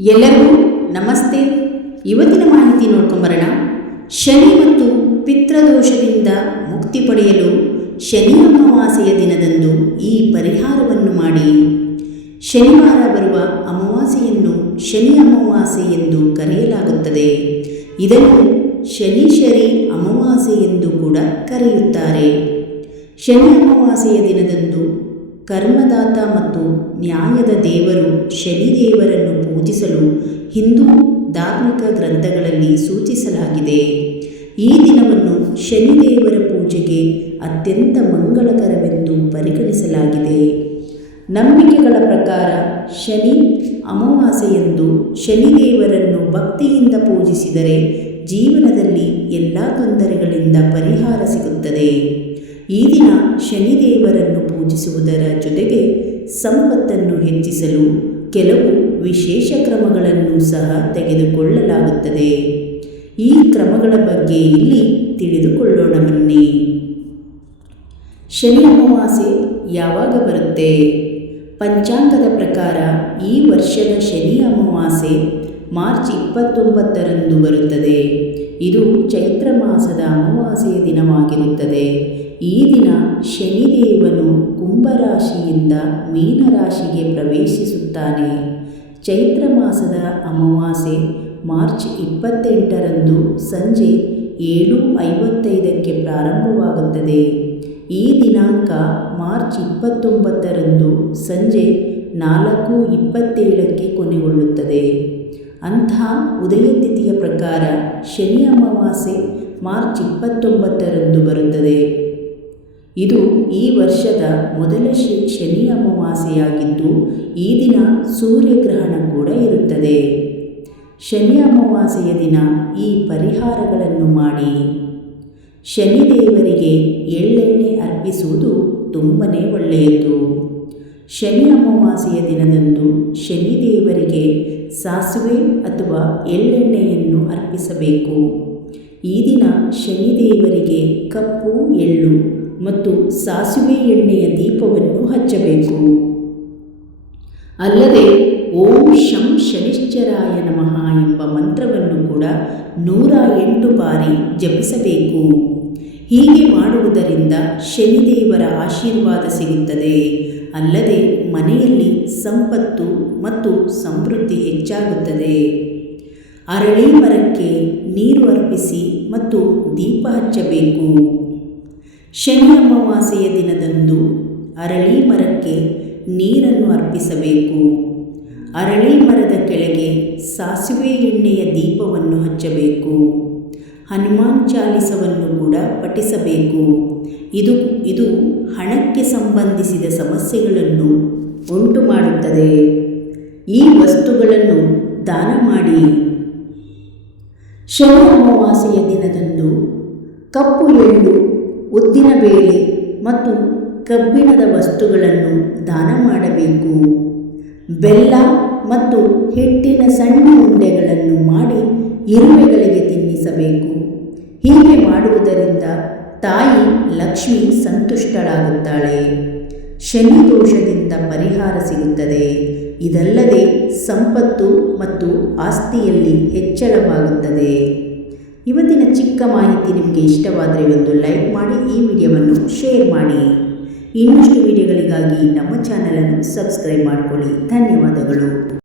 ಎಲ್ಲರಿಗೂ ನಮಸ್ತೆ. ಇವತ್ತಿನ ಮಾಹಿತಿ ನೋಡ್ಕೊಂಬರೋಣ ಶನಿ ಮತ್ತು ಪಿತೃದೋಷದಿಂದ ಮುಕ್ತಿ ಪಡೆಯಲು ಶನಿ ಅಮಾವಾಸ್ಯೆಯ ದಿನದಂದು ಈ ಪರಿಹಾರವನ್ನು ಮಾಡಿ. ಶನಿವಾರ ಬರುವ ಅಮಾವಾಸ್ಯೆಯನ್ನು ಶನಿ ಅಮಾವಾಸ್ಯೆ ಎಂದು ಕರೆಯಲಾಗುತ್ತದೆ. ಇದನ್ನು ಶನೀಶ್ವರಿ ಅಮಾವಾಸ್ಯೆ ಎಂದು ಕೂಡ ಕರೆಯುತ್ತಾರೆ. ಶನಿ ಅಮಾವಾಸ್ಯೆಯ ದಿನದಂದು ಕರ್ಮದಾತ ಮತ್ತು ನ್ಯಾಯದ ದೇವರು ಶನಿದೇವರನ್ನು ಪೂಜಿಸಲು ಹಿಂದೂ ಧಾರ್ಮಿಕ ಗ್ರಂಥಗಳಲ್ಲಿ ಸೂಚಿಸಲಾಗಿದೆ. ಈ ದಿನವನ್ನು ಶನಿದೇವರ ಪೂಜೆಗೆ ಅತ್ಯಂತ ಮಂಗಳಕರವೆಂದು ಪರಿಗಣಿಸಲಾಗಿದೆ. ನಂಬಿಕೆಗಳ ಪ್ರಕಾರ ಶನಿ ಅಮಾವಾಸ್ಯೆಯಂದು ಶನಿದೇವರನ್ನು ಭಕ್ತಿಯಿಂದ ಪೂಜಿಸಿದರೆ ಜೀವನದಲ್ಲಿ ಎಲ್ಲ ತೊಂದರೆಗಳಿಂದ ಪರಿಹಾರ ಸಿಗುತ್ತದೆ. ಈ ದಿನ ಶನಿದೇವರನ್ನು ಪೂಜಿಸುವುದರ ಜೊತೆಗೆ ಸಂಪತ್ತನ್ನು ಹೆಚ್ಚಿಸಲು ಕೆಲವು ವಿಶೇಷ ಕ್ರಮಗಳನ್ನು ಸಹ ತೆಗೆದುಕೊಳ್ಳಲಾಗುತ್ತದೆ. ಈ ಕ್ರಮಗಳ ಬಗ್ಗೆ ಇಲ್ಲಿ ತಿಳಿದುಕೊಳ್ಳೋಣ ಬನ್ನಿ. ಶನಿ ಅಮಾವಾಸ್ಯೆ ಯಾವಾಗ ಬರುತ್ತೆ? ಪಂಚಾಂಗದ ಪ್ರಕಾರ ಈ ವರ್ಷದ ಶನಿ ಅಮಾವಾಸ್ಯೆ ಮಾರ್ಚ್ ಇಪ್ಪತ್ತೊಂಬತ್ತರಂದು ಬರುತ್ತದೆ. ಇದು ಚೈತ್ರ ಮಾಸದ ಅಮಾವಾಸ್ಯೆಯ ದಿನವಾಗಿರುತ್ತದೆ. ಈ ದಿನ ಶನಿದೇವನು ಕುಂಭರಾಶಿಯಿಂದ ಮೀನರಾಶಿಗೆ ಪ್ರವೇಶಿಸುತ್ತಾನೆ. ಚೈತ್ರ ಮಾಸದ ಅಮಾವಾಸ್ಯೆ, ಮಾರ್ಚ್ ಇಪ್ಪತ್ತೆಂಟರಂದು ಸಂಜೆ ಏಳು ಐವತ್ತೈದಕ್ಕೆ ಪ್ರಾರಂಭವಾಗುತ್ತದೆ. ಈ ದಿನಾಂಕ ಮಾರ್ಚ್ ಇಪ್ಪತ್ತೊಂಬತ್ತರಂದು ಸಂಜೆ ನಾಲ್ಕು ಇಪ್ಪತ್ತೇಳಕ್ಕೆ ಕೊನೆಗೊಳ್ಳುತ್ತದೆ. ಅಂಥ ಉದಯ ತಿಥಿಯ ಪ್ರಕಾರ ಶನಿ ಅಮಾವಾಸ್ಯೆ ಮಾರ್ಚ್ ಇಪ್ಪತ್ತೊಂಬತ್ತರಂದು ಬರುತ್ತದೆ. ಇದು ಈ ವರ್ಷದ ಮೊದಲ ಶನಿ ಅಮಾವಾಸ್ಯೆಯಾಗಿದ್ದು, ಈ ದಿನ ಸೂರ್ಯಗ್ರಹಣ ಕೂಡ ಇರುತ್ತದೆ. ಶನಿ ಅಮಾವಾಸ್ಯೆಯ ದಿನ ಈ ಪರಿಹಾರಗಳನ್ನು ಮಾಡಿ. ಶನಿದೇವರಿಗೆ ಎಳ್ಳೆಣ್ಣೆ ಅರ್ಪಿಸುವುದು ತುಂಬನೇ ಒಳ್ಳೆಯದು. ಶನಿ ಅಮಾವಾಸ್ಯೆಯ ದಿನದಂದು ಶನಿದೇವರಿಗೆ ಸಾಸಿವೆ ಅಥವಾ ಎಳ್ಳೆಣ್ಣೆಯನ್ನು ಅರ್ಪಿಸಬೇಕು. ಈ ದಿನ ಶನಿದೇವರಿಗೆ ಕಪ್ಪು, ಎಳ್ಳು ಮತ್ತು ಸಾಸಿವೆ ಎಣ್ಣೆಯ ದೀಪವನ್ನು ಹಚ್ಚಬೇಕು. ಅಲ್ಲದೆ, ಓಂ ಶಂ ಶನಿಶ್ಚರಾಯ ನಮಃ ಎಂಬ ಮಂತ್ರವನ್ನು ಕೂಡ ನೂರ ಎಂಟು ಬಾರಿ ಜಪಿಸಬೇಕು. ಹೀಗೆ ಮಾಡುವುದರಿಂದ ಶನಿದೇವರ ಆಶೀರ್ವಾದ ಸಿಗುತ್ತದೆ. ಅಲ್ಲದೆ, ಮನೆಯಲ್ಲಿ ಸಂಪತ್ತು ಮತ್ತು ಸಮೃದ್ಧಿ ಹೆಚ್ಚಾಗುತ್ತದೆ. ಅರಳಿ ಮರಕ್ಕೆ ನೀರು ಅರ್ಪಿಸಿ ಮತ್ತು ದೀಪ ಹಚ್ಚಬೇಕು. ಶನಿ ಅಮಾವಾಸ್ಯೆಯ ದಿನದಂದು ಅರಳಿ ಮರಕ್ಕೆ ನೀರನ್ನು ಅರ್ಪಿಸಬೇಕು. ಅರಳಿ ಮರದ ಕೆಳಗೆ ಸಾಸಿವೆ ಎಣ್ಣೆಯ ದೀಪವನ್ನು ಹಚ್ಚಬೇಕು. ಹನುಮಾನ್ ಚಾಲಿಸವನ್ನು ಕೂಡ ಪಠಿಸಬೇಕು. ಇದು ಇದು ಹಣಕ್ಕೆ ಸಂಬಂಧಿಸಿದ ಸಮಸ್ಯೆಗಳನ್ನು ಉಂಟು ಮಾಡುತ್ತದೆ. ಈ ವಸ್ತುಗಳನ್ನು ದಾನ ಮಾಡಿ. ಶನಿ ಅಮಾವಾಸ್ಯೆಯ ದಿನದಂದು ಕಪ್ಪು ಎಳ್ಳು ಉದ್ದಿನ ಬೇಳೆ ಮತ್ತು ಕಬ್ಬಿಣದ ವಸ್ತುಗಳನ್ನು ದಾನ ಮಾಡಬೇಕು. ಬೆಲ್ಲ ಮತ್ತು ಹಿಟ್ಟಿನ ಸಣ್ಣ ಉಂಡೆಗಳನ್ನು ಮಾಡಿ ಇರುವೆಗಳಿಗೆ ತಿನ್ನಿಸಬೇಕು. ಹೀಗೆ ಮಾಡುವುದರಿಂದ ತಾಯಿ ಲಕ್ಷ್ಮಿ ಸಂತುಷ್ಟಳಾಗುತ್ತಾಳೆ. ಶನಿ ದೋಷದಿಂದ ಪರಿಹಾರ ಸಿಗುತ್ತದೆ. ಇದಲ್ಲದೆ ಸಂಪತ್ತು ಮತ್ತು ಆಸ್ತಿಯಲ್ಲಿ ಹೆಚ್ಚಳವಾಗುತ್ತದೆ. ಇವತ್ತಿನ ಚಿಕ್ಕ ಮಾಹಿತಿ ನಿಮಗೆ ಇಷ್ಟವಾದರೆ ಒಂದು ಲೈಕ್ ಮಾಡಿ. ಶೇರ್ ಮಾಡಿ. ಇನ್ನಷ್ಟು ವಿಡಿಯೋಗಳಿಗಾಗಿ ನಮ್ಮ ಚಾನಲನ್ನು ಸಬ್ಸ್ಕ್ರೈಬ್ ಮಾಡಿಕೊಳ್ಳಿ. ಧನ್ಯವಾದಗಳು.